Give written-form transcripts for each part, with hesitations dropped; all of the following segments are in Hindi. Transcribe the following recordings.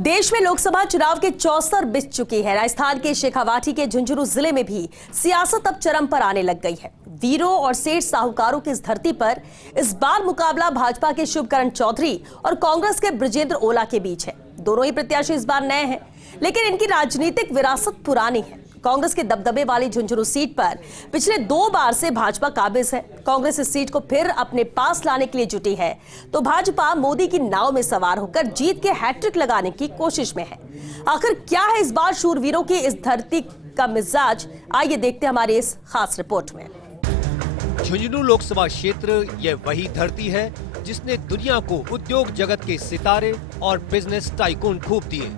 देश में लोकसभा चुनाव के 64 बीत चुकी है। राजस्थान के शेखावाटी के झुंझुनू जिले में भी सियासत अब चरम पर आने लग गई है। वीरों और सेठ साहूकारों की इस धरती पर इस बार मुकाबला भाजपा के शुभकरण चौधरी और कांग्रेस के बृजेंद्र ओला के बीच है। दोनों ही प्रत्याशी इस बार नए हैं, लेकिन इनकी राजनीतिक विरासत पुरानी है। कांग्रेस के दबदबे वाली झुंझुनू सीट पर पिछले 2 बार से भाजपा काबिज है। कांग्रेस इस सीट को फिर अपने पास लाने के लिए जुटी है, तो भाजपा मोदी की नाव में सवार होकर जीत के हैट्रिक लगाने की कोशिश में है। आखिर क्या है इस बार शूरवीरों की इस धरती का मिजाज, आइए देखते हैं हमारी इस खास रिपोर्ट में। झुंझुनू लोकसभा क्षेत्र यह वही धरती है जिसने दुनिया को उद्योग जगत के सितारे और बिजनेस टाइकून खूब दिए।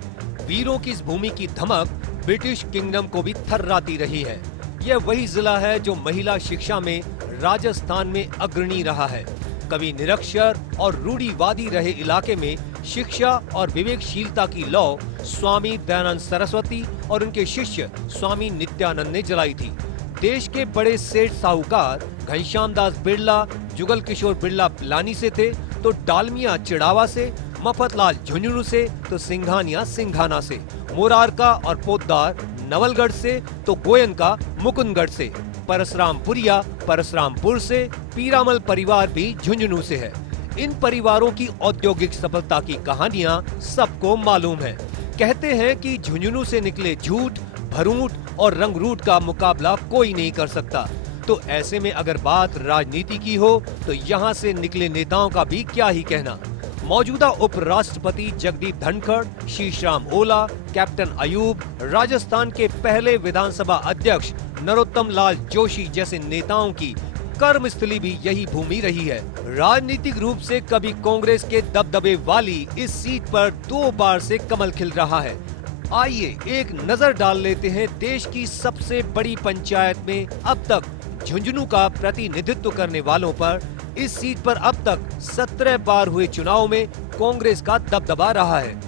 वीरों की इस भूमि की धमक ब्रिटिश किंगडम को भी थर्राती रही है। यह वही जिला है जो महिला शिक्षा में राजस्थान में अग्रणी रहा है। कभी निरक्षर और रूढ़िवादी रहे इलाके में शिक्षा और विवेकशीलता की लौ स्वामी दयानंद सरस्वती और उनके शिष्य स्वामी नित्यानंद ने जलाई थी। देश के बड़े सेठ साहूकार घनश्याम दास बिरला, जुगल किशोर बिरला पिलानी से थे, तो डालमिया चिड़ावा से, मफतलाल झुंझुनू से, तो सिंघानिया सिंघाना से, मोरारका और पोद्दार नवलगढ़ से, तो गोयनका मुकुंदगढ़ से, परसरामपुरिया परसरामपुर से, पीरामल परिवार भी झुंझुनू से है। इन परिवारों की औद्योगिक सफलता की कहानियां सबको मालूम है। कहते हैं कि झुंझुनू से निकले झूठ, भरूट और रंगरूट का मुकाबला कोई नहीं कर सकता। तो ऐसे में अगर बात राजनीति की हो तो यहाँ से निकले नेताओं का भी क्या ही कहना। मौजूदा उपराष्ट्रपति जगदीप धनखड़, शीशराम ओला, कैप्टन अयूब, राजस्थान के पहले विधानसभा अध्यक्ष नरोत्तम लाल जोशी जैसे नेताओं की कर्मस्थली भी यही भूमि रही है। राजनीतिक रूप से कभी कांग्रेस के दबदबे वाली इस सीट पर 2 बार से कमल खिल रहा है। आइए एक नजर डाल लेते हैं देश की सबसे बड़ी पंचायत में अब तक झुंझुनू का प्रतिनिधित्व करने वालों पर। इस सीट पर अब तक 17 बार हुए चुनाव में कांग्रेस का दबदबा रहा है।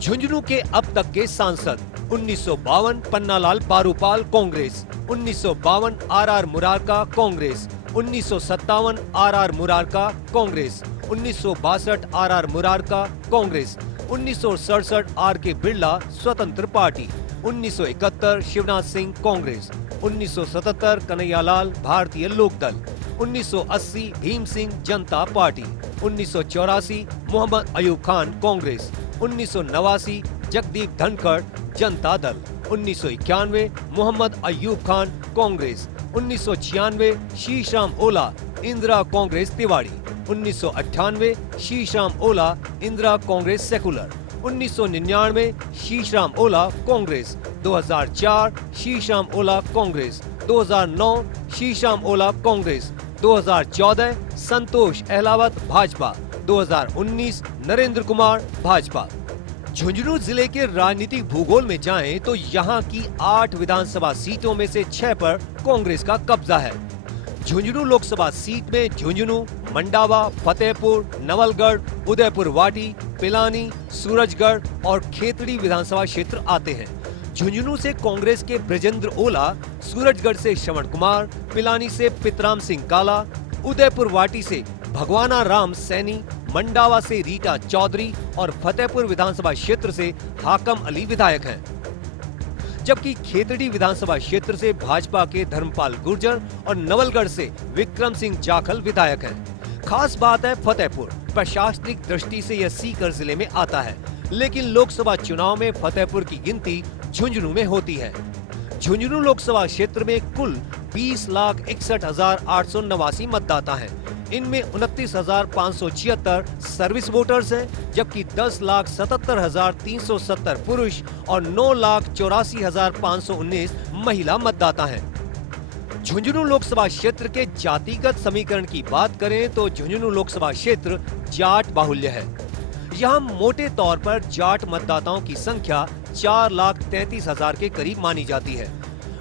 झुंझुनू के अब तक के सांसद 1952 Pannalal Barupal Congress, 1952 R Murarka Congress, 1957 R Murarka Congress, 1962 R Murarka Congress, 1967 R K Birla Swatantra Party, 1971 Shivnath Singh Congress, 1977 Kanhaiyalal Bharatiya Lokdal, 1980 Bhim Singh Janata Party, 1984 Mohammad Ayub Khan Congress, 1989 Jagdeep Dhankhar Janata Dal, 1991 Mohammad Ayub Khan Congress, 1996 Sheeshram Ola Indira Congress Tiwari, 1998 Sheeshram Ola Indira Congress secular, 1999 Sheeshram Ola Congress, 2004 Shishram Ola Congress, 2009 Shishram Ola Congress, 2014 Santosh Ahlawat Bhajpa, 2019 Narendra Kumar Bhajpa. Jhunjhunu जिले के राजनीतिक भूगोल में जाएं तो यहाँ की 8 विधानसभा सीटों में से 6 पर कांग्रेस का कब्जा है। झुंझुनू लोकसभा सीट में झुंझुनू, मंडावा, फतेहपुर, नवलगढ़, उदयपुर वाटी, पिलानी, सूरजगढ़ और खेतड़ी विधानसभा क्षेत्र आते हैं। झुंझुनू से कांग्रेस के बृजेंद्र ओला, सूरजगढ़ से श्रवण कुमार, पिलानी से पितराम सिंह काला, उदयपुर वाटी से भगवाना राम सैनी, मंडावा से रीटा चौधरी और फतेहपुर विधानसभा क्षेत्र से हाकम अली विधायक हैं। जबकि खेतड़ी विधानसभा क्षेत्र से भाजपा के धर्मपाल गुर्जर और नवलगढ़ से विक्रम सिंह जाखल विधायक हैं। खास बात है फतेहपुर, प्रशासनिक दृष्टि से यह सीकर जिले में आता है, लेकिन लोकसभा चुनाव में फतेहपुर की गिनती झुंझुनू में होती है। झुंझुनू लोकसभा क्षेत्र में कुल 20,61,889 मतदाता हैं। इनमें 29,576 सर्विस वोटर्स हैं, जबकि 10,77,370 पुरुष और 9,84,519 महिला मतदाता हैं। झुंझुनू लोकसभा क्षेत्र के जातिगत समीकरण की बात करें तो झुंझुनू लोकसभा क्षेत्र जाट बाहुल्य है। यहाँ मोटे तौर पर जाट मतदाताओं की संख्या 4,33,000 के करीब मानी जाती है।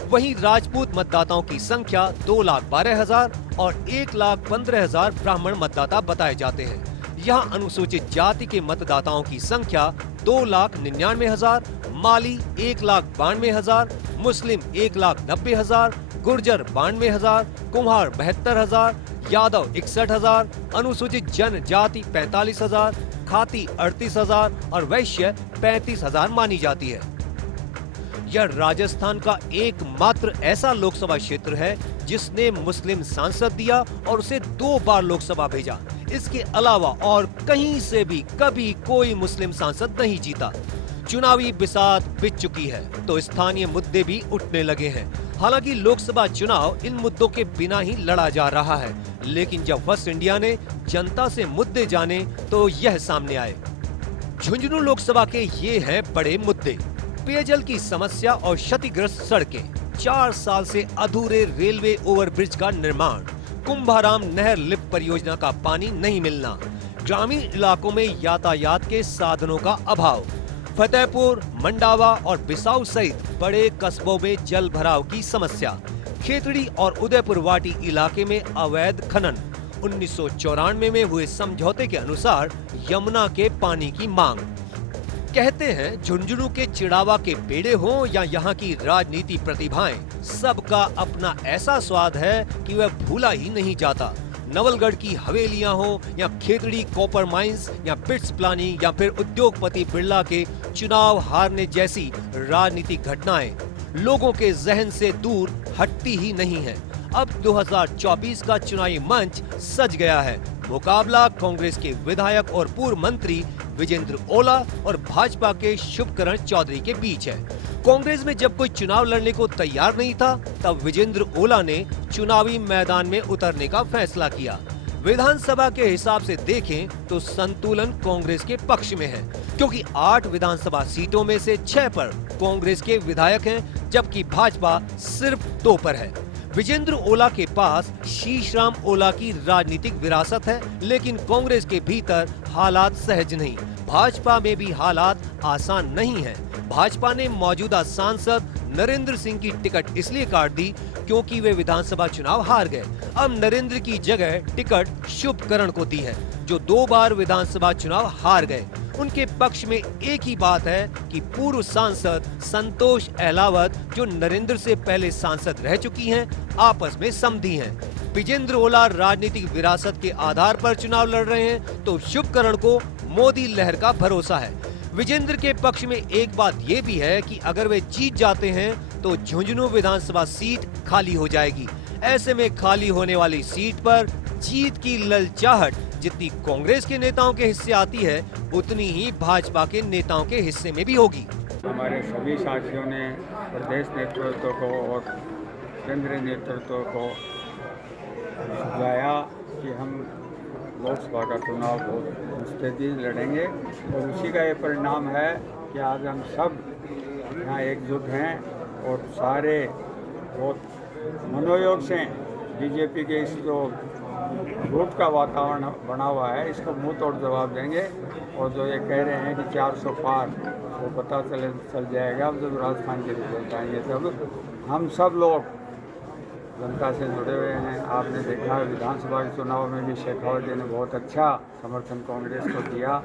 वहीं राजपूत मतदाताओं की संख्या 2,12,000 और 1,15,000 ब्राह्मण मतदाता बताए जाते हैं। यहाँ अनुसूचित जाति के मतदाताओं की संख्या 2,99,000, माली 1,92,000, मुस्लिम 1,90,000, गुर्जर 92,000, कुम्हार 72,000, यादव 61,000, अनुसूचित जनजाति 45,000, खाती 38,000 और वैश्य 35,000 मानी जाती है। यह राजस्थान का एकमात्र ऐसा लोकसभा क्षेत्र है जिसने मुस्लिम सांसद दिया और उसे 2 बार लोकसभा भेजा। इसके अलावा और कहीं से भी कभी कोई मुस्लिम सांसद नहीं जीता। चुनावी बिसात बिछ चुकी है तो स्थानीय मुद्दे भी उठने लगे हैं। हालांकि लोकसभा चुनाव इन मुद्दों के बिना ही लड़ा जा रहा है, लेकिन जब फर्स्ट इंडिया ने जनता से मुद्दे जाने तो यह सामने आए। झुंझुनू लोकसभा के ये हैं बड़े मुद्दे। पेयजल की समस्या और क्षतिग्रस्त सड़कें, 4 साल से अधूरे रेलवे ओवरब्रिज का निर्माण, कुंभाराम नहर लिफ्ट परियोजना का पानी नहीं मिलना, ग्रामीण इलाकों में यातायात के साधनों का अभाव, फतेहपुर, मंडावा और बिसाऊ सहित बड़े कस्बों में जल भराव की समस्या, खेतड़ी और उदयपुर वाटी इलाके में अवैध खनन, 1994 में हुए समझौते के अनुसार यमुना के पानी की मांग। कहते हैं झुंझुनू के चिड़ावा के पेड़े हों या यहाँ की राजनीति प्रतिभाएं, सबका अपना ऐसा स्वाद है कि वह भूला ही नहीं जाता। नवलगढ़ की हवेलियां हो या खेतड़ी कॉपर माइंस या बिट्स प्लानिंग या फिर उद्योगपति बिरला के चुनाव हारने जैसी राजनीतिक घटनाएं लोगों के जहन से दूर हटती ही नहीं है। अब 2024 का चुनावी मंच सज गया है। मुकाबला कांग्रेस के विधायक और पूर्व मंत्री विजेंद्र ओला और भाजपा के शुभकरण चौधरी के बीच है। कांग्रेस में जब कोई चुनाव लड़ने को तैयार नहीं था, तब विजेंद्र ओला ने चुनावी मैदान में उतरने का फैसला किया। विधानसभा के हिसाब से देखें तो संतुलन कांग्रेस के पक्ष में है, क्योंकि 8 विधानसभा सीटों में से 6 पर कांग्रेस के विधायक हैं, जबकि भाजपा सिर्फ 2 पर है। विजेंद्र ओला के पास शीशराम ओला की राजनीतिक विरासत है, लेकिन कांग्रेस के भीतर हालात सहज नहीं। भाजपा में भी हालात आसान नहीं है। भाजपा ने मौजूदा सांसद नरेंद्र सिंह की टिकट इसलिए काट दी क्योंकि वे विधानसभा चुनाव हार गए। अब नरेंद्र की जगह टिकट शुभकरण को दी है, जो 2 बार विधानसभा चुनाव हार गए। उनके पक्ष में एक ही बात है कि पूर्व सांसद संतोष अहलावत, जो नरेंद्र से पहले सांसद रह चुकी हैं, आपस में समधी हैं। विजेंद्र ओला राजनीतिक विरासत के आधार पर चुनाव लड़ रहे हैं, तो शुभकरण को मोदी लहर का भरोसा है। विजेंद्र के पक्ष में एक बात ये भी है कि अगर वे जीत जाते हैं तो झुंझुनू विधानसभा सीट खाली हो जाएगी। ऐसे में खाली होने वाली सीट पर जीत की ललचाहट जितनी कांग्रेस के नेताओं के हिस्से आती है, उतनी ही भाजपा के नेताओं के हिस्से में भी होगी। हमारे सभी साथियों ने प्रदेश नेतृत्व को और केंद्रीय नेतृत्व को सुझाया कि हम लोकसभा का चुनाव बहुत मुस्तैदी लड़ेंगे, और उसी का ये परिणाम है कि आज हम सब यहाँ एकजुट हैं और सारे बहुत मनोयोग से बीजेपी के इस जो झूठ का वातावरण बना हुआ है, इसको मुंह तोड़ जवाब देंगे। और जो ये कह रहे हैं कि 400 पार, वो पता चल जाएगा जब राजस्थान के रिजल्ट आएंगे। तब हम सब लोग जनता से जुड़े हुए हैं। आपने देखा विधानसभा के चुनाव में भी शेखावत जी ने बहुत अच्छा समर्थन कांग्रेस को दिया।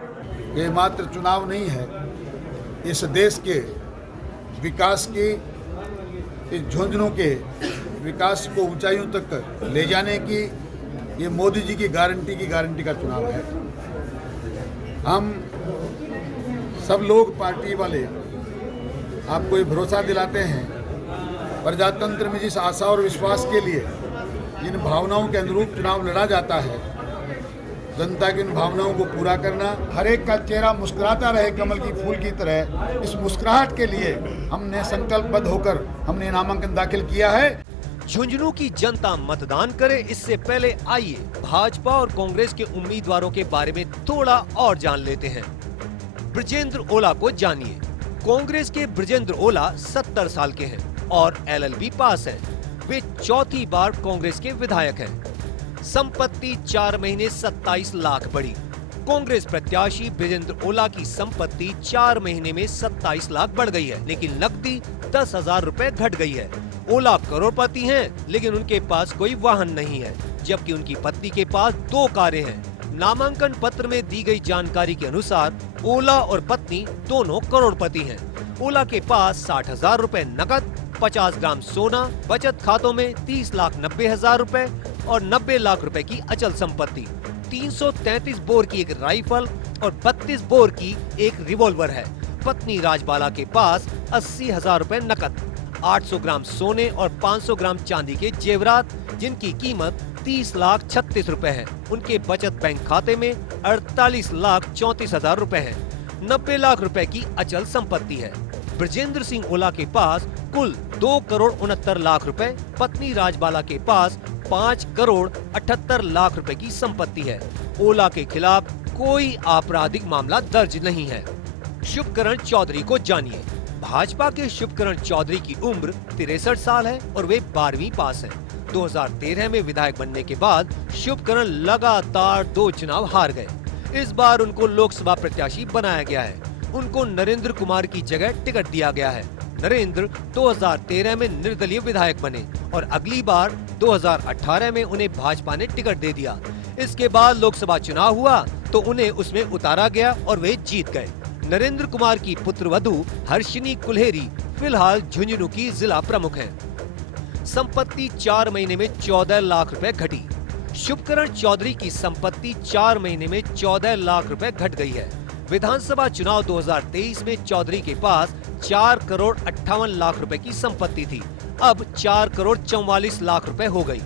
ये मात्र चुनाव नहीं है, इस देश के विकास की, इस झुंझुनू के विकास को ऊंचाइयों तक ले जाने की, ये मोदी जी की गारंटी का चुनाव है। हम सब लोग पार्टी वाले आपको ये भरोसा दिलाते हैं, प्रजातंत्र में जिस आशा और विश्वास के लिए जिन भावनाओं के अनुरूप चुनाव लड़ा जाता है, जनता की उन भावनाओं को पूरा करना, हर एक का चेहरा मुस्कुराता रहे कमल की फूल की तरह, इस मुस्कुराहट के लिए हमने संकल्पबद्ध होकर हमने नामांकन दाखिल किया है। झुंझुनू की जनता मतदान करे, इससे पहले आइए भाजपा और कांग्रेस के उम्मीदवारों के बारे में थोड़ा और जान लेते हैं। ब्रजेंद्र ओला को जानिए। कांग्रेस के ब्रजेंद्र ओला 70 साल के हैं और LLB पास हैं। वे 4थी बार कांग्रेस के विधायक हैं। संपत्ति 4 महीने 27 लाख बढ़ी। कांग्रेस प्रत्याशी ब्रजेंद्र ओला की संपत्ति 4 महीने में 27 लाख बढ़ गई है, लेकिन नकदी 10,000 रुपए घट गई है। ओला करोड़पति हैं, लेकिन उनके पास कोई वाहन नहीं है, जबकि उनकी पत्नी के पास 2 कारें हैं। नामांकन पत्र में दी गई जानकारी के अनुसार ओला और पत्नी दोनों करोड़पति हैं। ओला के पास 60,000 रुपए नकद 50 ग्राम सोना, बचत खातों में 30,90,000 रुपए और 90 लाख रुपए की अचल संपत्ति, 333 बोर की एक राइफल और 32 बोर की एक रिवॉल्वर है। पत्नी राजबाला के पास 80,000 रुपए नकद, 800 ग्राम सोने और 500 ग्राम चांदी के जेवरात जिनकी कीमत 30,36,000 रुपए है। उनके बचत बैंक खाते में 48,34,000 रुपए है। 90 लाख रुपए की अचल संपत्ति है। ब्रजेंद्र सिंह ओला के पास कुल 2,69,00,000 रुपए, पत्नी राजबाला के पास 5,78,00,000 रुपए की संपत्ति है। ओला के खिलाफ कोई आपराधिक मामला दर्ज नहीं है। शुभकरण चौधरी को जानिए। भाजपा के शुभकरण चौधरी की उम्र 63 साल है और वे 12वीं पास हैं। 2013 में विधायक बनने के बाद शुभकरण लगातार 2 चुनाव हार गए। इस बार उनको लोकसभा प्रत्याशी बनाया गया है। उनको नरेंद्र कुमार की जगह टिकट दिया गया है। नरेंद्र 2013 में निर्दलीय विधायक बने और अगली बार 2018 में उन्हें भाजपा ने टिकट दे दिया। इसके बाद लोकसभा चुनाव हुआ तो उन्हें उसमें उतारा गया और वे जीत गए। नरेंद्र कुमार की पुत्रवधू हर्षिनी कुल्हेरी फिलहाल झुंझुनू की जिला प्रमुख हैं। संपत्ति 4 महीने में 14 लाख रुपए घटी। शुभकरण चौधरी की संपत्ति 4 महीने में 14 लाख रुपए घट गई है। विधानसभा चुनाव 2023 में चौधरी के पास 4,58,00,000 रुपए की संपत्ति थी। अब 4,44,00,000 रुपए हो गई।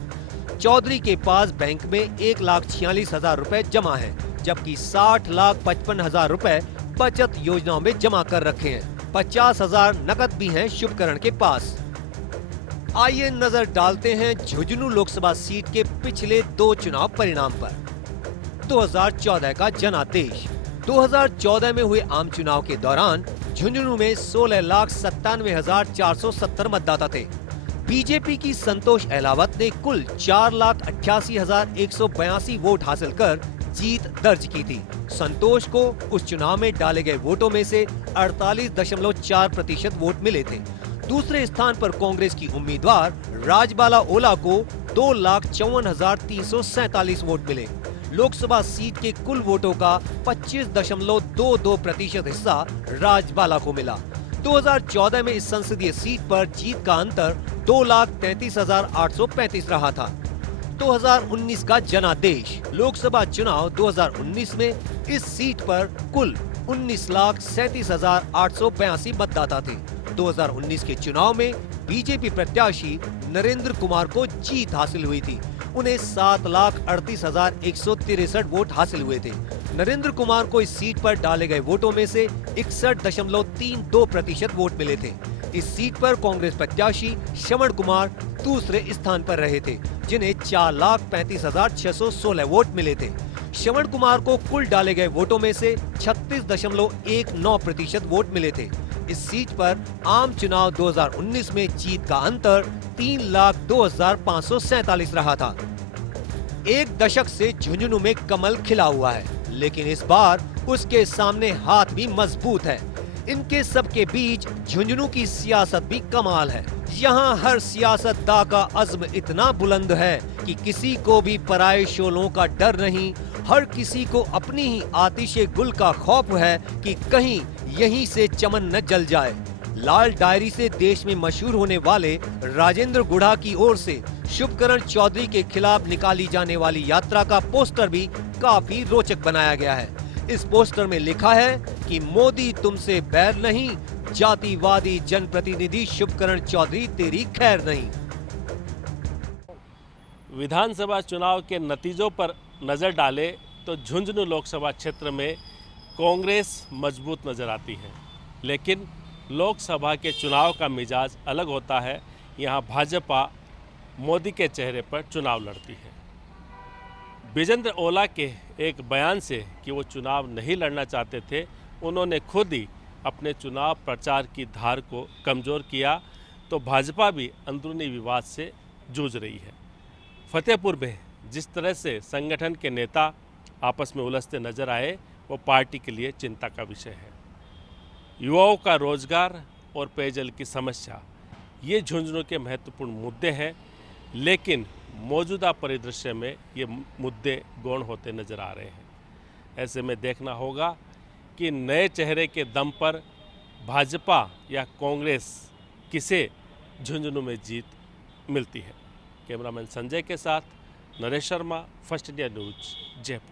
चौधरी के पास बैंक में 1,46,000 रुपए जमा है, जबकि 60,55,000 रुपए बचत योजनाओं में जमा कर रखे हैं। 50,000 नकद भी हैं शुभकरण के पास। आइए नजर डालते हैं झुंझुनू लोकसभा सीट के पिछले 2 चुनाव परिणाम पर। 2014 का जनादेश। 2014 में हुए आम चुनाव के दौरान झुंझुनू में 16,97,470 मतदाता थे। बीजेपी की संतोष अहलावत ने कुल 4,88,182 वोट हासिल कर जीत दर्ज की थी। संतोष को उस चुनाव में डाले गए वोटों में से 48.4% वोट मिले थे। दूसरे स्थान पर कांग्रेस की उम्मीदवार राजबाला ओला को 2,54,347 वोट मिले। लोकसभा सीट के कुल वोटों का 25.22% हिस्सा राजबाला को मिला। 2014 में इस संसदीय सीट पर जीत का अंतर 2,33,835 रहा था। 2019 का जनादेश। लोकसभा चुनाव 2019 में इस सीट पर कुल 19,37,882 मतदाता थे। 2019 के चुनाव में बीजेपी प्रत्याशी नरेंद्र कुमार को जीत हासिल हुई थी। उन्हें 7,38,163 वोट हासिल हुए थे। नरेंद्र कुमार को इस सीट पर डाले गए वोटों में से 61.32% वोट मिले थे। इस सीट पर कांग्रेस प्रत्याशी श्रवण कुमार दूसरे स्थान पर रहे थे, जिन्हें 4,35,616 वोट मिले थे। श्रवण कुमार को कुल डाले गए वोटों में से 36.19% वोट मिले थे। इस सीट पर आम चुनाव 2019 में जीत का अंतर 3,02,547 रहा था। एक दशक से झुंझुनू में कमल खिला हुआ है, लेकिन इस बार उसके सामने हाथ भी मजबूत है। इनके सबके बीच झुंझुनू की सियासत भी कमाल है। यहाँ हर सियासतदां का अज़्म इतना बुलंद है कि किसी को भी पराये शोलों का डर नहीं। हर किसी को अपनी ही आतिशे गुल का खौफ है कि कहीं यहीं से चमन न जल जाए। लाल डायरी से देश में मशहूर होने वाले राजेंद्र गुढ़ा की ओर से शुभकरण चौधरी के खिलाफ निकाली जाने वाली यात्रा का पोस्टर भी काफी रोचक बनाया गया है। इस पोस्टर में लिखा है कि मोदी तुमसे बैर नहीं, जातिवादी जनप्रतिनिधि शुभकरण चौधरी तेरी खैर नहीं। विधानसभा चुनाव के नतीजों पर नजर डाले तो झुंझुनू लोकसभा क्षेत्र में कांग्रेस मजबूत नजर आती है, लेकिन लोकसभा के चुनाव का मिजाज अलग होता है। यहाँ भाजपा मोदी के चेहरे पर चुनाव लड़ती है। ब्रजेंद्र ओला के एक बयान से कि वो चुनाव नहीं लड़ना चाहते थे, उन्होंने खुद ही अपने चुनाव प्रचार की धार को कमज़ोर किया, तो भाजपा भी अंदरूनी विवाद से जूझ रही है। फतेहपुर में जिस तरह से संगठन के नेता आपस में उलझते नजर आए, वो पार्टी के लिए चिंता का विषय है। युवाओं का रोजगार और पेयजल की समस्या, ये झुंझुनू के महत्वपूर्ण मुद्दे हैं, लेकिन मौजूदा परिदृश्य में ये मुद्दे गौण होते नजर आ रहे हैं। ऐसे में देखना होगा कि नए चेहरे के दम पर भाजपा या कांग्रेस किसे झुंझुनू में जीत मिलती है। कैमरामैन संजय के साथ Naresh Sharma, first India news, Jaipur.